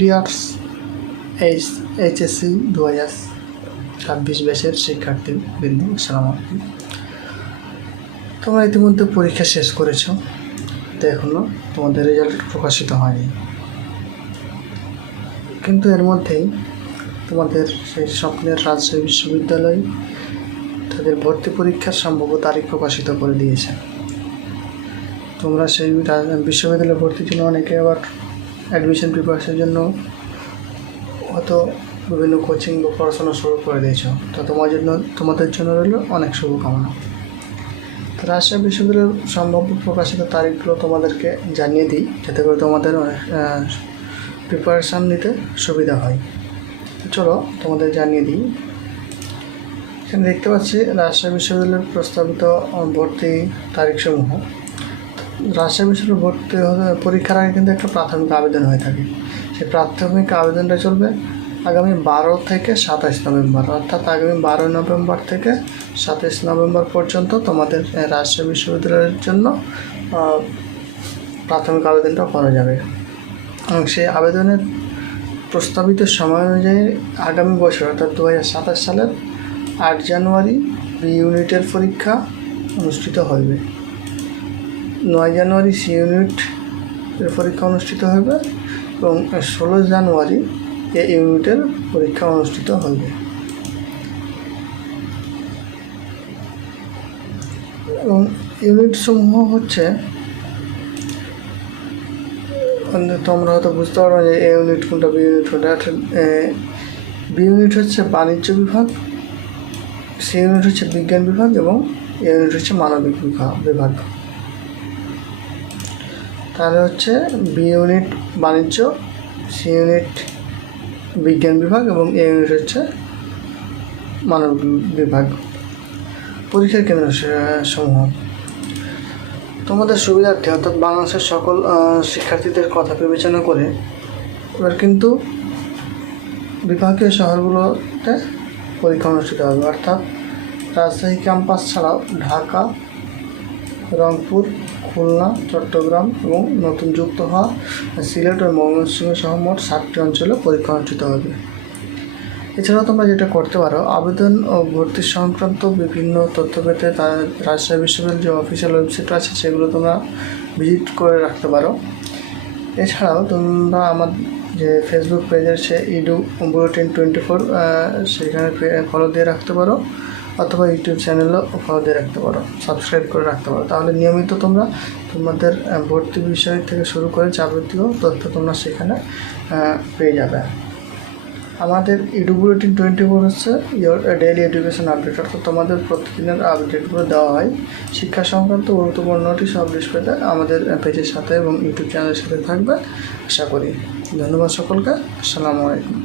Dears HSC 2026 ব্যাচের শিক্ষার্থীবৃন্দ, আসসালামু আলাইকুম। তোমরা ইতিমধ্যে পরীক্ষা শেষ করেছ, তো এখনও তোমাদের রেজাল্ট প্রকাশিত হয়নি, কিন্তু এর মধ্যেই তোমাদের সেই স্বপ্নের রাজশাহী বিশ্ববিদ্যালয় তাদের ভর্তি পরীক্ষার সম্ভাব্য তারিখ প্রকাশিত করে দিয়েছে। তোমরা সেই বিশ্ববিদ্যালয়ে ভর্তির জন্য অনেকে আবার অ্যাডমিশন প্রিপারেশনের জন্য হয়তো বিভিন্ন কোচিং বা পড়াশোনা শুরু করে দিয়েছ, তো তোমাদের জন্য রইল অনেক শুভকামনা। তো রাজশাহী বিশ্ববিদ্যালয়ের সম্ভাব্য প্রকাশিত তারিখগুলো তোমাদেরকে জানিয়ে দিই, যাতে করে তোমাদের প্রিপারেশান নিতে সুবিধা হয়। চলো তোমাদের জানিয়ে দিই। এখানে দেখতে পাচ্ছি রাজশাহী বিশ্ববিদ্যালয়ের প্রস্তাবিত ভর্তি তারিখসমূহ। রাজশাহী বিশ্ববিদ্যালয় ভর্তি পরীক্ষার আগে কিন্তু একটা প্রাথমিক আবেদন হয়ে থাকে। সেই প্রাথমিক আবেদনটা চলবে আগামী 12 থেকে 27 নভেম্বর, অর্থাৎ আগামী 12 নভেম্বর থেকে 27 নভেম্বর পর্যন্ত তোমাদের রাজশাহী বিশ্ববিদ্যালয়ের জন্য প্রাথমিক আবেদনটা করা যাবে। এবং সেই আবেদনের প্রস্তাবিত সময় অনুযায়ী আগামী বছর অর্থাৎ 2027 সালের 8 জানুয়ারি বি ইউনিটের পরীক্ষা অনুষ্ঠিত হবে, 9 জানুয়ারি সি ইউনিটের পরীক্ষা অনুষ্ঠিত হবে এবং 16 জানুয়ারি এ ইউনিটের পরীক্ষা অনুষ্ঠিত হবে। এবং ইউনিটসমূহ হচ্ছে, তোমরা হয়তো বুঝতে পারবে যে এ ইউনিট কোনটা, বি ইউনিট কোনটা। বি ইউনিট হচ্ছে বাণিজ্য বিভাগ, সি ইউনিট হচ্ছে বিজ্ঞান বিভাগ এবং এ ইউনিট হচ্ছে মানবিক বিভাগ। তাহলে হচ্ছে বি ইউনিট বাণিজ্য, সি ইউনিট বিজ্ঞান বিভাগ এবং এ ইউনিট হচ্ছে মানবিক বিভাগ। পরীক্ষার কেন্দ্র সমূহ তোমাদের সুবিধার্থে অর্থাৎ বাংলাদেশের সকল শিক্ষার্থীদের কথা বিবেচনা করে এবার কিন্তু বিভাগীয় শহরগুলোতে পরীক্ষা অনুষ্ঠিত হবে, অর্থাৎ রাজশাহী ক্যাম্পাস ছাড়াও ঢাকা, রংপুর, খুলনা, চট্টগ্রাম এবং নতুন যুক্ত হওয়া সিলেট ও ময়মনসিংহ সহ মোট 7টি অঞ্চলে পরীক্ষা অনুষ্ঠিত হবে। এছাড়াও তোমরা যেটা করতে পারো, আবেদন ও ভর্তি সংক্রান্ত বিভিন্ন তথ্য পেতে রাজশাহী বিশ্ববিদ্যালয়ের যে অফিসিয়াল ওয়েবসাইট আছে সেগুলো তোমরা ভিজিট করে রাখতে পারো। এছাড়াও তোমরা আমার যে ফেসবুক পেজ আছে ইডু বুলেটিন 24, সেখানে ফলো দিয়ে রাখতে পারো, অথবা ইউটিউব চ্যানেলও ফলো দিয়ে রাখতে পারো, সাবস্ক্রাইব করে রাখতে পারো। তাহলে নিয়মিত তোমরা তোমাদের ভর্তি বিষয় থেকে শুরু করে যাবতীয় তথ্য তোমরা সেখানে পেয়ে যাবে। আমাদের ইডু বুলেটিন 24 হচ্ছে ইয়োর ডেইলি এডুকেশন আপডেট, অর্থাৎ তোমাদের প্রতিদিনের আপডেটগুলো দেওয়া হয়। শিক্ষা সংক্রান্ত গুরুত্বপূর্ণ নোটিশ আপডেট পেতে আমাদের পেজের সাথে এবং ইউটিউব চ্যানেলের সাথে থাকবে আশা করি। ধন্যবাদ সকলকে, আসসালামু আলাইকুম।